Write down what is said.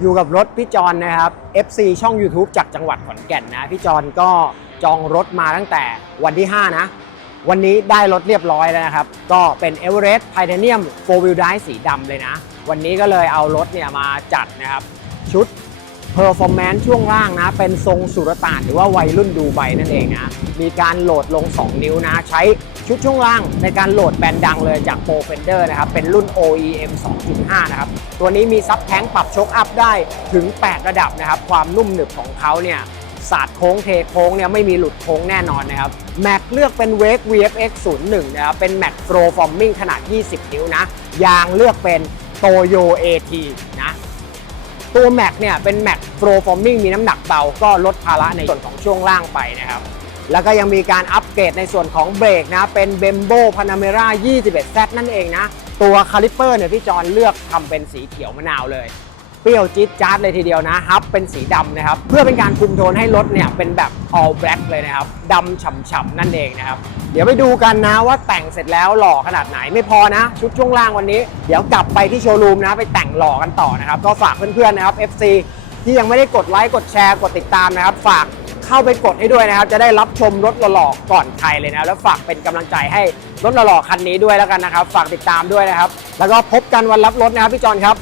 อยู่กับรถพี่จอนนะครับ FC ช่อง YouTube จากจังหวัดขอนแก่นนะพี่จอนก็จองรถมาตั้งแต่วันที่ 5 นะ วันนี้ได้รถเรียบร้อยแล้วนะครับ ก็เป็น Everest Titanium 4 Wheel Drive สีดำเลยนะ วันนี้ก็เลยเอารถเนี่ยมาจัดนะครับ ชุด Performance ช่วงล่างนะ เป็นทรงสุรต่านหรือว่าวัยรุ่นดูไบนั่นเองนะ มีการโหลดลง 2 นิ้วนะ ใช้ ชุดช่วงล่างในการโหลดแบรนด์ดังเลยจาก Pro Fender นะครับ เป็นรุ่น OEM 2.5 นะครับ ตัวนี้มีซับแท้งปรับโชคอัพได้ถึง 8 ระดับนะครับ ความนุ่มหนึบของเขาเนี่ยศาสตร์โค้งเทโค้งเนี่ยไม่มีหลุดโค้งแน่นอนนะครับ แม็กเลือกเป็น Wake VFX 01 นะครับ เป็นแม็ก Pro Forming ขนาด 20 นิ้วนะ ยางเลือกเป็น Toyo AT นะตัวแม็กเนี่ยเป็นแม็กโปรฟอร์มิ่งมีน้ำหนักเบาก็ลดภาระในส่วนของช่วงล่างไปนะครับ แล้วก็ยังมีการอัปเกรดในส่วนของเบรกนะ เป็น b e m b o Panamera 21Z นั่นเองนะ ตัวคาลิปเปอร์เนี่ยพี่จอนเลือกทำเป็นสีเขียวมะนาวเลย เปรี้ยวจี๊ดจ๊าดเลยทีเดียวนะฮับเป็นสีดำนะครับ เพื่อเป็นการคุมโทนให้รถเนี่ยเป็นแบบ all black เลยนะครับดำฉ่ำๆนั่นเองนะครับ เดี๋ยวไปดูกันนะว่าแต่งเสร็จแล้วหล่อขนาดไหนไม่พอนะ ชุดช่วงล่างวันนี้ เดี๋ยวกลับไปที่โชว์รูมนะไปแต่งหล่อกันต่อนะครับก็ฝากเพื่อนๆนะครับ FC ที่ยังไม่ได้กดไลค์กดแชร์กดติดตามนะครับ ฝาก เข้าไปกดให้ด้วยนะครับ จะได้รับชมรถหล่อๆก่อนใครเลยนะแล้วฝากเป็นกำลังใจให้รถหล่อๆคันนี้ด้วยแล้วกันนะครับ ฝากติดตามด้วยนะครับ แล้วก็พบกันวันรับรถนะครับพี่จอนครับ